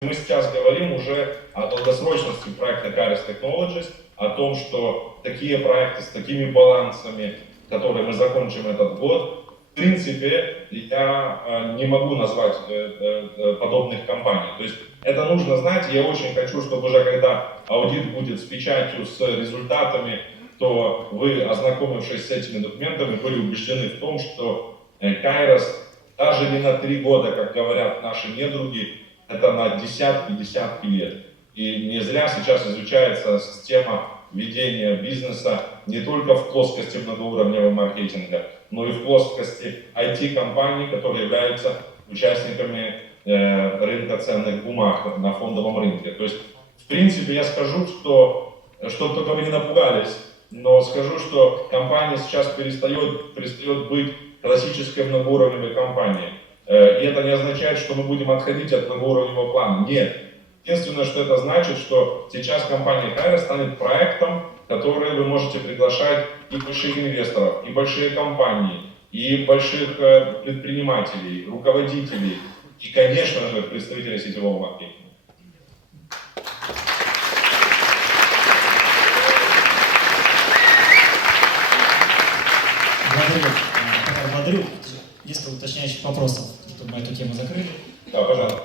Мы сейчас говорим уже о долгосрочности проекта Caris Technologies, о том, что такие проекты с такими балансами, которые мы закончим этот год, в принципе, я э, не могу назвать э, э, подобных компаний. То есть это нужно знать. Я очень хочу, чтобы уже когда аудит будет с печатью, с результатами, то вы, ознакомившись с этими документами, были убеждены в том, что Кайрос даже не на три года, как говорят наши недруги, это на десятки-десятки лет. И не зря сейчас изучается система ведения бизнеса не только в плоскости многоуровневого маркетинга, но и в плоскости IT-компаний, которые являются участниками э, рынка ценных бумаг на фондовом рынке. То есть, в принципе, я скажу, что, чтобы только вы не напугались, но скажу, что компания сейчас перестает, перестает быть классической многоуровневой компанией. Э, и это не означает, что мы будем отходить от многоуровневого плана. Нет. Единственное, что это значит, что сейчас компания Кайра станет проектом, который вы можете приглашать и больших инвесторов, и большие компании, и больших э, предпринимателей, руководителей, и, конечно же, представителей сетевого маркетинга. Благодарю. Благодарю. Несколько уточняющих вопросов эту тему закрыли. Да, пожалуйста.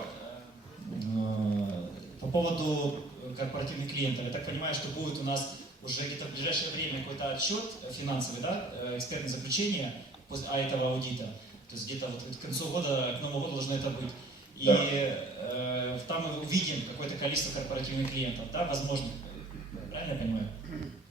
Э, по поводу корпоративных клиентов, я так понимаю, что будет у нас уже где-то в ближайшее время какой-то отчет финансовый, да, э, экспертное заключение после а этого аудита. То есть где-то вот к концу года, к Новому году должно это быть. И да. э, там мы увидим какое-то количество корпоративных клиентов, да, возможно. Правильно я понимаю?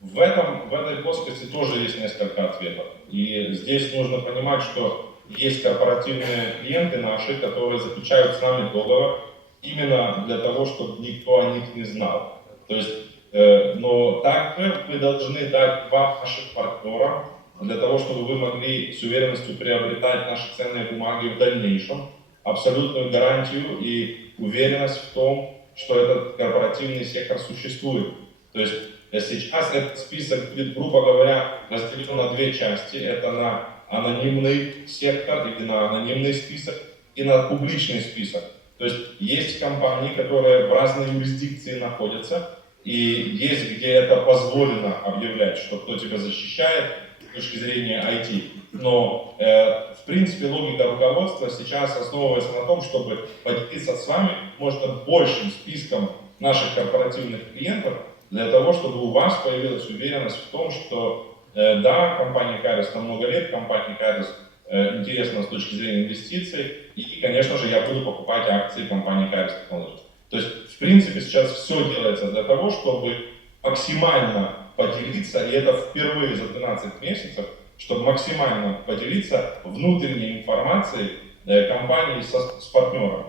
В, этом, в этой плоскости тоже есть несколько ответов. И здесь нужно понимать, что есть корпоративные клиенты наши, которые заключают с нами договор именно для того, чтобы никто о них не знал. То есть, э, но также мы должны дать вам, нашим партнерам, для того, чтобы вы могли с уверенностью приобретать наши ценные бумаги в дальнейшем, абсолютную гарантию и уверенность в том, что этот корпоративный сектор существует. То есть сейчас этот список грубо говоря, разделен на две части. Это на анонимный сектор или на анонимный список и на публичный список. То есть есть компании, которые в разной юрисдикции находятся, и есть, где это позволено объявлять, что кто тебя защищает с точки зрения IT. Но, э, в принципе, логика руководства сейчас основывается на том, чтобы поделиться с вами, можно, большим списком наших корпоративных клиентов, для того, чтобы у вас появилась уверенность в том, что Э, да, компания Карис на много лет, компания Карис э, интересна с точки зрения инвестиций, и, конечно же, я буду покупать акции компании Карис Technologies. То есть, в принципе, сейчас все делается для того, чтобы максимально поделиться, и это впервые за 12 месяцев, чтобы максимально поделиться внутренней информацией э, компании со, с партнером.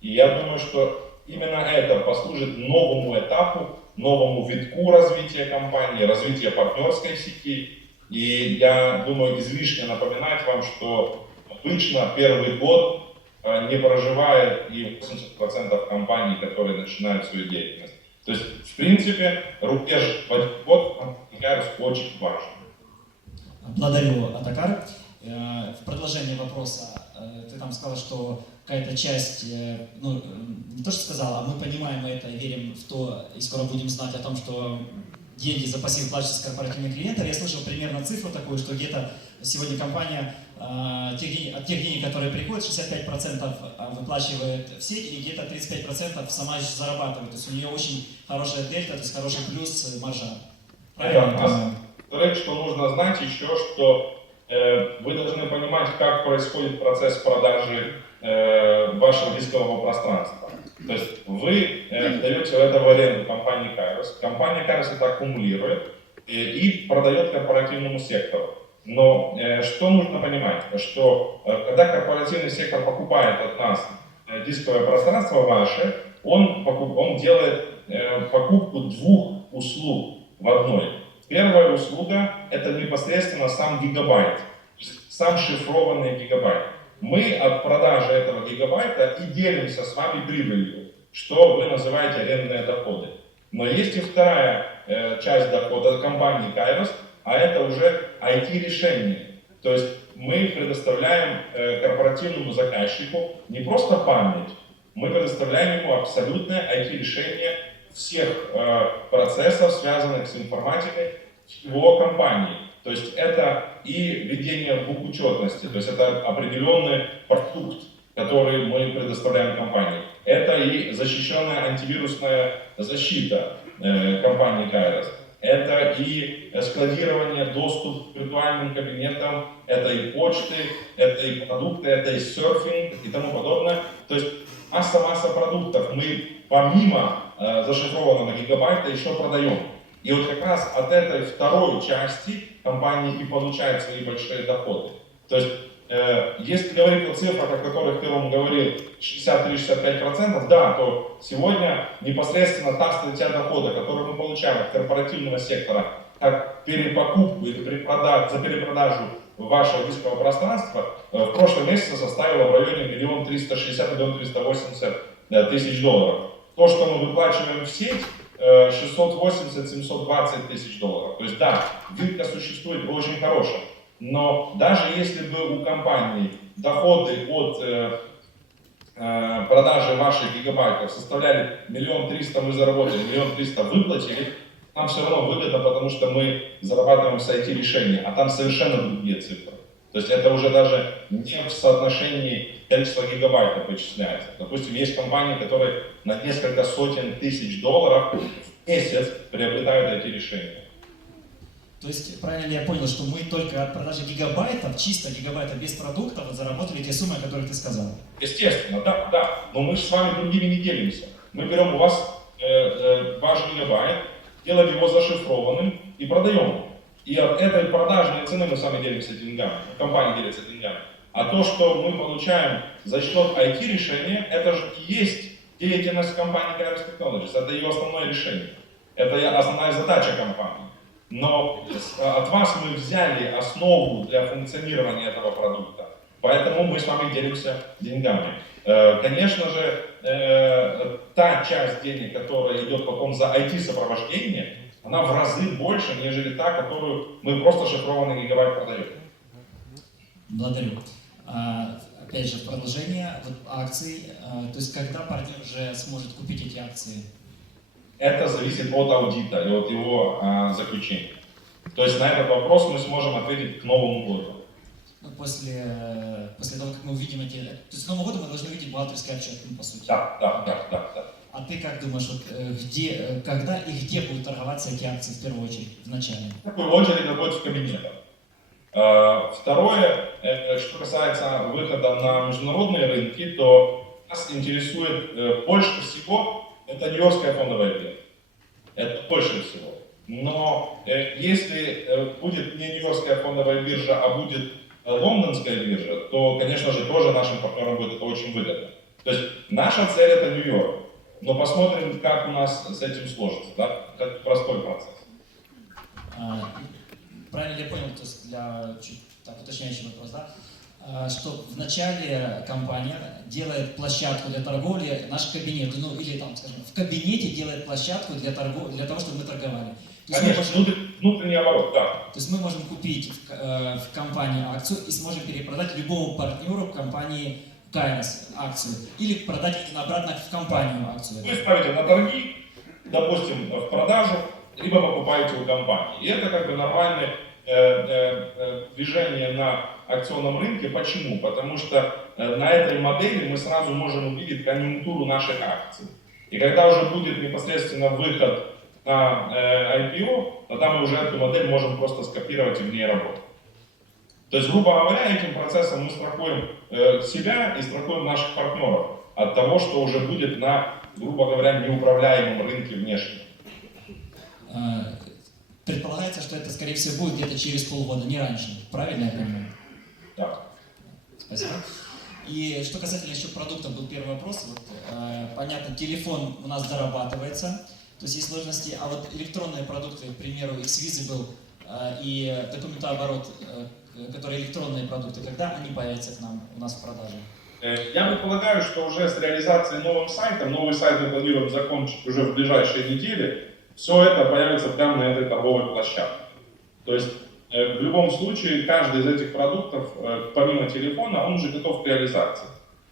И я думаю, что именно это послужит новому этапу новому витку развития компании, развития партнерской сети. И я думаю, излишне напоминать вам, что обычно первый год э, не проживает и 80% компаний, которые начинают свою деятельность. То есть, в принципе, рубеж в один год, кажется, очень важен. Благодарю, Атакар. Э, в продолжение вопроса, ты там сказал, что какая-то часть, э, ну, не то, что сказала, а мы понимаем это верим в то, и скоро будем знать о том, что деньги за пассив платятся с корпоративных клиентов. Я слышал примерно цифру такую, что где-то сегодня компания от тех денег, которые приходят, 65% выплачивает в сеть, и где-то 35% сама еще зарабатывает. То есть у нее очень хорошая дельта, то есть хороший плюс маржа. Правильно? Второе, что нужно знать еще, что Э, вы должны понимать, как происходит процесс продажи э, вашего дискового пространства. То есть вы э, даете это в аренду компании Kairos. Компания Kairos это аккумулирует и продает корпоративному сектору. Но что нужно понимать, что когда корпоративный сектор покупает от нас дисковое пространство ваше, он, он делает покупку двух услуг в одной. Первая услуга – это непосредственно сам гигабайт, сам шифрованный гигабайт. Мы от продажи этого гигабайта и делимся с вами прибылью, что вы называете арендные доходы. Но есть и вторая э, часть дохода компании Kairos, а это уже IT-решение. То есть мы предоставляем э, корпоративному заказчику не просто память, мы предоставляем ему абсолютное IT-решение всех э, процессов, связанных с информатикой его компании. То есть это и ведение бухучетности, то есть это определенный продукт, который мы предоставляем компании. Это и защищенная антивирусная защита э, компании Kairos. Это и складирование, доступ к виртуальным кабинетам, это и почты, это и продукты, это и серфинг и тому подобное. То есть масса-масса продуктов мы помимо э, зашифрованного гигабайта еще продаем. И вот как раз от этой второй части компании и получают свои большие доходы. То есть, э, если говорить о цифрах, о которых ты, Ром, говорил, 63-65%, да, то сегодня непосредственно та статья дохода, которую мы получаем от корпоративного сектора, как перепокупку или перепродаж, за перепродажу вашего дискового пространства, э, в прошлом месяце составила в районе 1 360 миллион 380 э, тысяч долларов. То, что мы выплачиваем в сеть, э, 680-720 тысяч долларов. То есть да, вилка существует очень хорошая. Но даже если бы у компании доходы от э, э, продажи ваших гигабайтов составляли миллион триста мы заработали, миллион триста выплатили, нам все равно выгодно, потому что мы зарабатываем с IT-решения, а там совершенно другие цифры. То есть это уже даже не в соотношении количества гигабайтов вычисляется. Допустим, есть компании, которые на несколько сотен тысяч долларов в месяц приобретают эти решения. То есть, правильно ли я понял, что мы только от продажи гигабайтов, чисто гигабайтов без продуктов, заработали те суммы, о которых ты сказал? Естественно, да, да. Но мы же с вами другими не делимся. Мы берем у вас э, э, ваш гигабайт, делаем его зашифрованным и продаем. И от этой продажной цены мы с вами делимся деньгами, компания делится деньгами. А то, что мы получаем за счет IT-решения, это же есть деятельность компании Kairos Technologies. Это ее основное решение. Это основная задача компании. Но от вас мы взяли основу для функционирования этого продукта. Поэтому мы с вами делимся деньгами. Э, Конечно же, э, та часть денег, которая идет потом за IT-сопровождение, она в разы больше, нежели та, которую мы просто шифрованный гигабайт продаем. Благодарю. А, опять же, в продолжение вот, акций. а, то есть, когда партнер уже сможет купить эти акции? Это зависит от аудита и от его а, заключения. То есть на этот вопрос мы сможем ответить к Новому году. Ну, после, э, после того, как мы увидим эти... То есть, к Новому году мы должны увидеть бухгалтерский отчет, ну, по сути. Да, да, да, да, ты как думаешь, вот, э, где, э, когда и где будут торговаться эти акции в первую очередь, в начале? В первую очередь это будет в кабинетах. А, Второе, что касается выхода на международные рынки, то нас интересует э, больше всего это Нью-Йоркская фондовая биржа. Это больше всего. Но если будет не Нью-Йоркская фондовая биржа, а будет лондонская биржа, то, конечно же, тоже нашим партнерам будет это очень выгодно. То есть наша цель это Нью-Йорк. Но посмотрим, как у нас с этим сложится. Да? Это простой процесс. А, Правильно ли я понял, то есть для чуть так, уточняющий вопрос, да? А, Что вначале компания делает площадку для торговли, наш кабинет, ну или там, скажем, в кабинете делает площадку для, торгов... для того, чтобы мы торговали. То есть, мы Конечно, можем, внутренний оборот, да. то есть мы можем купить в, э, в компании акцию и сможем перепродать любому партнеру в компании Кайнос акцию. Или продать обратно в компанию акцию. Вы ставите на торги, допустим, в продажу, либо покупаете у компании. И это как бы нормальное э, э, э, движение на акционном рынке. Почему? Потому что э, на этой модели мы сразу можем увидеть конъюнктуру наших акций. И когда уже будет непосредственно выход на э, IPO, тогда мы уже эту модель можем просто скопировать и в ней работать. То есть, грубо говоря, этим процессом мы страхуем э, себя и страхуем наших партнеров от того, что уже будет на, грубо говоря, неуправляемом рынке внешнем. Э, Предполагается, что это, скорее всего, будет где-то через полгода, не раньше. Правильно я понимаю? Да. Спасибо. И что касательно еще продуктов, был первый вопрос. Вот, э, понятно, телефон у нас дорабатывается, то есть есть сложности, а вот электронные продукты, к примеру, X-Visible э, и документооборот, э, которые электронные продукты, когда они появятся к нам у нас в продаже? Э, Я предполагаю, что уже с реализацией новым сайтом, новый сайт мы планируем закончить уже в ближайшие недели, все это появится прямо на этой торговой площадке. То есть э, в любом случае каждый из этих продуктов, э, помимо телефона, он уже готов к реализации.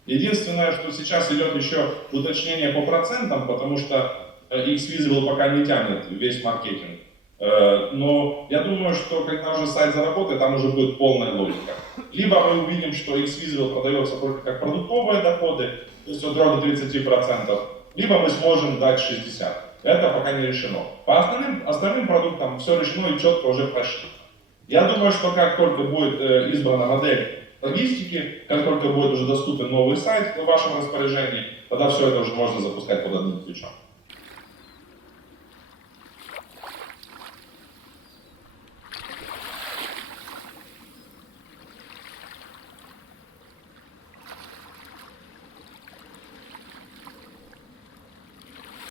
Единственное, что сейчас идет еще уточнение по процентам, потому что э, X-Visible пока не тянет весь маркетинг. Э, Но я думаю, что когда уже сайт заработает, там уже будет полная логика. Либо мы увидим, что X-Visible продается только как продуктовые доходы, то есть от 3 до 30%, либо мы сможем дать 60%. Это пока не решено. По остальным, остальным продуктам все решено и четко уже прошли. Я думаю, что как только будет э, избрана модель логистики, как только будет уже доступен новый сайт в вашем распоряжении, тогда все это уже можно запускать под одним ключом.